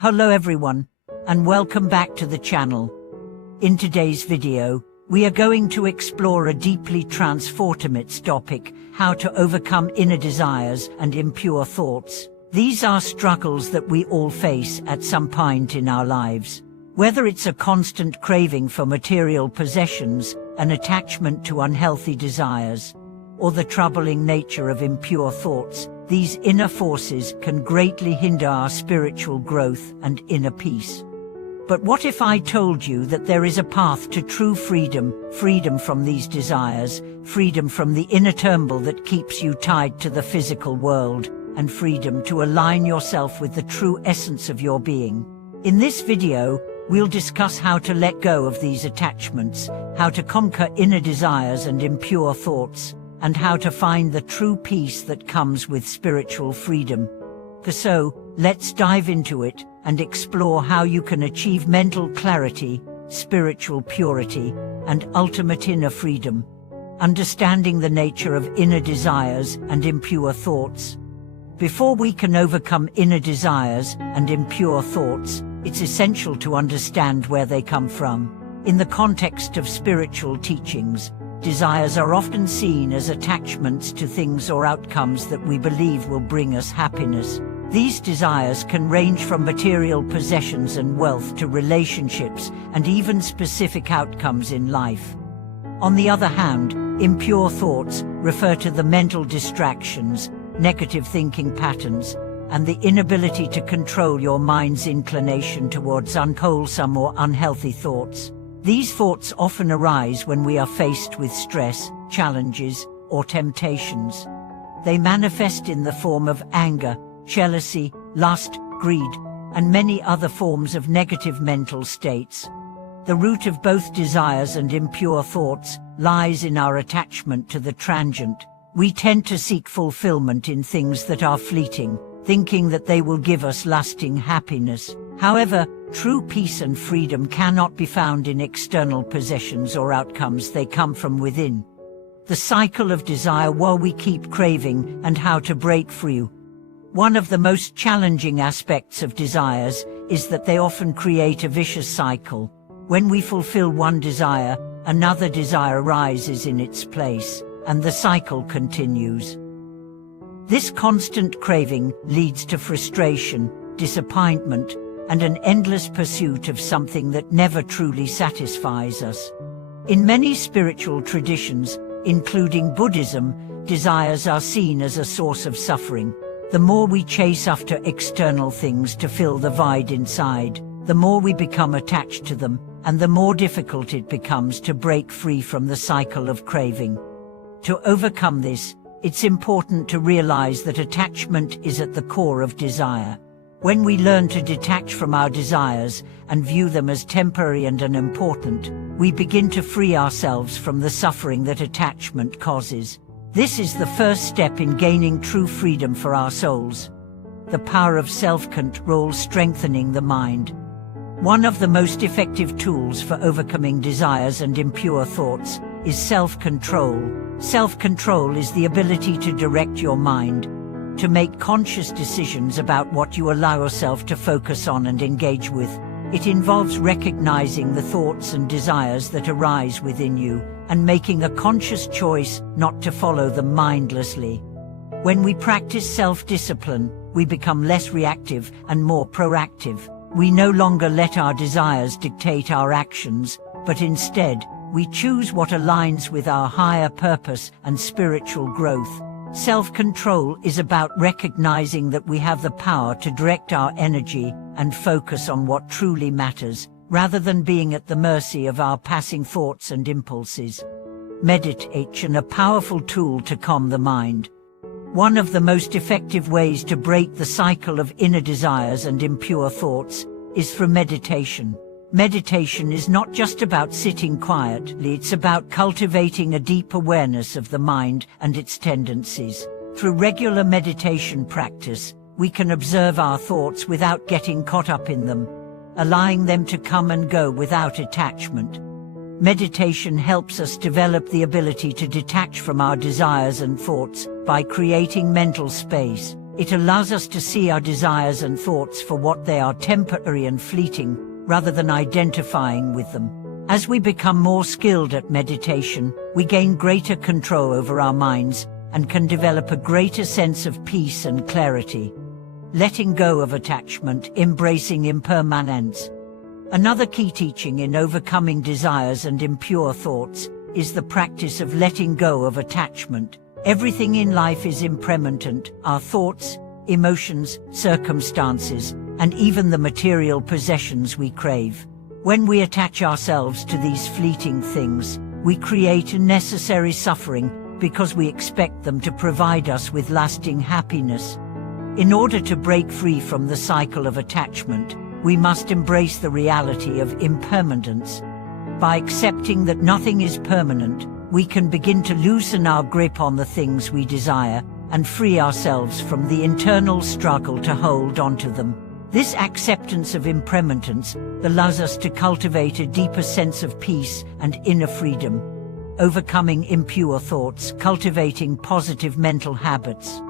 Hello everyone, and welcome back to the channel. In today's video, we are going to explore a deeply transformative topic, how to overcome inner desires and impure thoughts. These are struggles that we all face at some point in our lives. Whether it's a constant craving for material possessions, an attachment to unhealthy desires, or the troubling nature of impure thoughts, these inner forces can greatly hinder our spiritual growth and inner peace. But what if I told you that there is a path to true freedom, freedom from these desires, freedom from the inner turmoil that keeps you tied to the physical world, and freedom to align yourself with the true essence of your being? In this video, we'll discuss how to let go of these attachments, how to conquer inner desires and impure thoughts, and how to find the true peace that comes with spiritual freedom. So, let's dive into it and explore how you can achieve mental clarity, spiritual purity, and ultimate inner freedom. Understanding the nature of inner desires and impure thoughts. Before we can overcome inner desires and impure thoughts, it's essential to understand where they come from. In the context of spiritual teachings, desires are often seen as attachments to things or outcomes that we believe will bring us happiness. These desires can range from material possessions and wealth to relationships and even specific outcomes in life. On the other hand, impure thoughts refer to the mental distractions, negative thinking patterns, and the inability to control your mind's inclination towards unwholesome or unhealthy thoughts. These thoughts often arise when we are faced with stress, challenges, or temptations. They manifest in the form of anger, jealousy, lust, greed, and many other forms of negative mental states. The root of both desires and impure thoughts lies in our attachment to the transient. We tend to seek fulfillment in things that are fleeting, thinking that they will give us lasting happiness. However, true peace and freedom cannot be found in external possessions or outcomes. They come from within. The cycle of desire while we keep craving and how to break free. One of the most challenging aspects of desires is that they often create a vicious cycle. When we fulfill one desire, another desire arises in its place, and the cycle continues. This constant craving leads to frustration, disappointment, and an endless pursuit of something that never truly satisfies us. In many spiritual traditions, including Buddhism, desires are seen as a source of suffering. The more we chase after external things to fill the void inside, the more we become attached to them, and the more difficult it becomes to break free from the cycle of craving. To overcome this, it's important to realize that attachment is at the core of desire. When we learn to detach from our desires and view them as temporary and unimportant, we begin to free ourselves from the suffering that attachment causes. This is the first step in gaining true freedom for our souls. The power of self-control, strengthening the mind. One of the most effective tools for overcoming desires and impure thoughts is self-control. Self-control is the ability to direct your mind, to make conscious decisions about what you allow yourself to focus on and engage with. It involves recognizing the thoughts and desires that arise within you, and making a conscious choice not to follow them mindlessly. When we practice self-discipline, we become less reactive and more proactive. We no longer let our desires dictate our actions, but instead, we choose what aligns with our higher purpose and spiritual growth. Self-control is about recognizing that we have the power to direct our energy and focus on what truly matters, rather than being at the mercy of our passing thoughts and impulses. Meditation, a powerful tool to calm the mind. One of the most effective ways to break the cycle of inner desires and impure thoughts is through meditation. Meditation is not just about sitting quietly, it's about cultivating a deep awareness of the mind and its tendencies. Through regular meditation practice, we can observe our thoughts without getting caught up in them, allowing them to come and go without attachment. Meditation helps us develop the ability to detach from our desires and thoughts by creating mental space. It allows us to see our desires and thoughts for what they are, temporary and fleeting, rather than identifying with them. As we become more skilled at meditation, we gain greater control over our minds and can develop a greater sense of peace and clarity. Letting go of attachment, embracing impermanence. Another key teaching in overcoming desires and impure thoughts is the practice of letting go of attachment. Everything in life is impermanent: our thoughts, emotions, circumstances, and even the material possessions we crave. When we attach ourselves to these fleeting things, we create unnecessary suffering because we expect them to provide us with lasting happiness. In order to break free from the cycle of attachment, we must embrace the reality of impermanence. By accepting that nothing is permanent, we can begin to loosen our grip on the things we desire and free ourselves from the internal struggle to hold onto them. This acceptance of impermanence allows us to cultivate a deeper sense of peace and inner freedom. Overcoming impure thoughts, cultivating positive mental habits.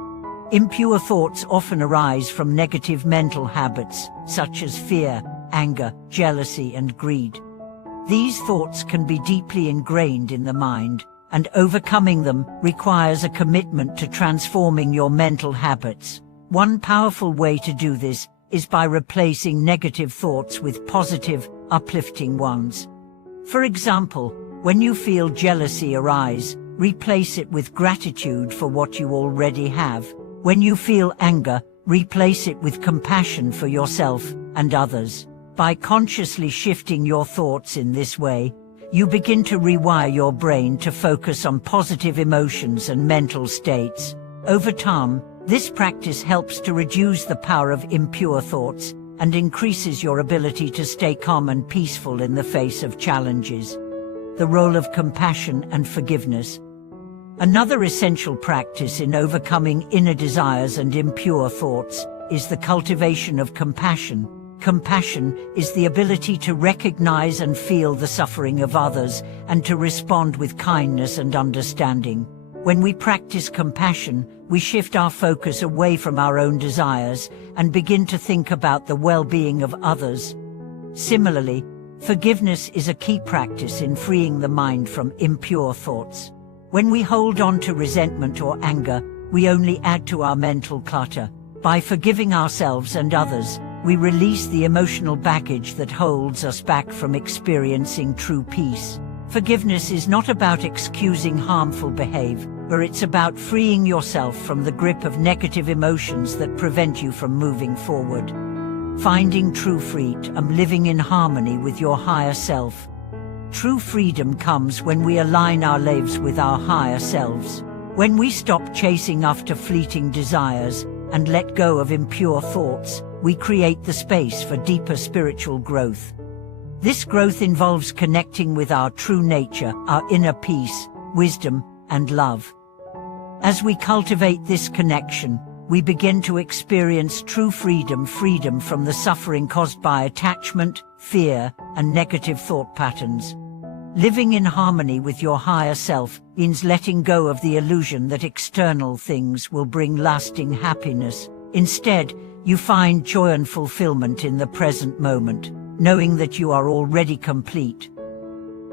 Impure thoughts often arise from negative mental habits, such as fear, anger, jealousy, and greed. These thoughts can be deeply ingrained in the mind, and overcoming them requires a commitment to transforming your mental habits. One powerful way to do this is by replacing negative thoughts with positive, uplifting ones. For example, when you feel jealousy arise, replace it with gratitude for what you already have. When you feel anger, replace it with compassion for yourself and others. By consciously shifting your thoughts in this way, you begin to rewire your brain to focus on positive emotions and mental states. Over time, this practice helps to reduce the power of impure thoughts and increases your ability to stay calm and peaceful in the face of challenges. The role of compassion and forgiveness. Another essential practice in overcoming inner desires and impure thoughts is the cultivation of compassion. Compassion is the ability to recognize and feel the suffering of others and to respond with kindness and understanding. When we practice compassion, we shift our focus away from our own desires and begin to think about the well-being of others. Similarly, forgiveness is a key practice in freeing the mind from impure thoughts. When we hold on to resentment or anger, we only add to our mental clutter. By forgiving ourselves and others, we release the emotional baggage that holds us back from experiencing true peace. Forgiveness is not about excusing harmful behavior, but it's about freeing yourself from the grip of negative emotions that prevent you from moving forward. Finding true freedom, living in harmony with your higher self. True freedom comes when we align our lives with our higher selves. When we stop chasing after fleeting desires and let go of impure thoughts, we create the space for deeper spiritual growth. This growth involves connecting with our true nature, our inner peace, wisdom, and love. As we cultivate this connection, we begin to experience true freedom from the suffering caused by attachment, fear, and negative thought patterns. Living in harmony with your higher self means letting go of the illusion that external things will bring lasting happiness. Instead, you find joy and fulfillment in the present moment, knowing that you are already complete.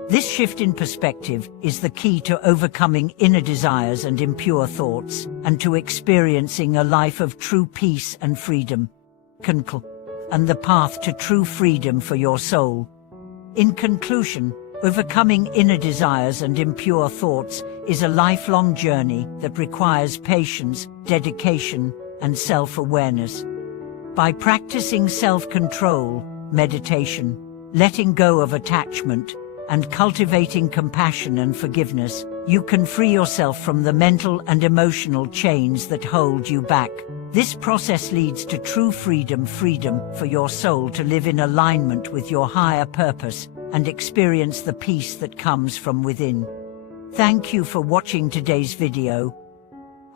This shift in perspective is the key to overcoming inner desires and impure thoughts, and to experiencing a life of true peace and freedom. And the path to true freedom for your soul. In conclusion, overcoming inner desires and impure thoughts is a lifelong journey that requires patience, dedication, and self-awareness. By practicing self-control, meditation, letting go of attachment, and cultivating compassion and forgiveness, you can free yourself from the mental and emotional chains that hold you back. This process leads to true freedom for your soul to live in alignment with your higher purpose and experience the peace that comes from within. Thank you for watching today's video.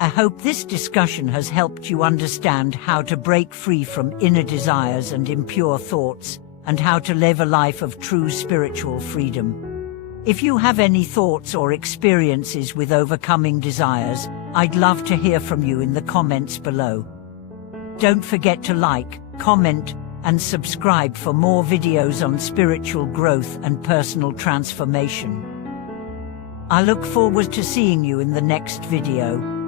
I hope this discussion has helped you understand how to break free from inner desires and impure thoughts, and how to live a life of true spiritual freedom. If you have any thoughts or experiences with overcoming desires, I'd love to hear from you in the comments below. Don't forget to like, comment, and subscribe for more videos on spiritual growth and personal transformation. I look forward to seeing you in the next video.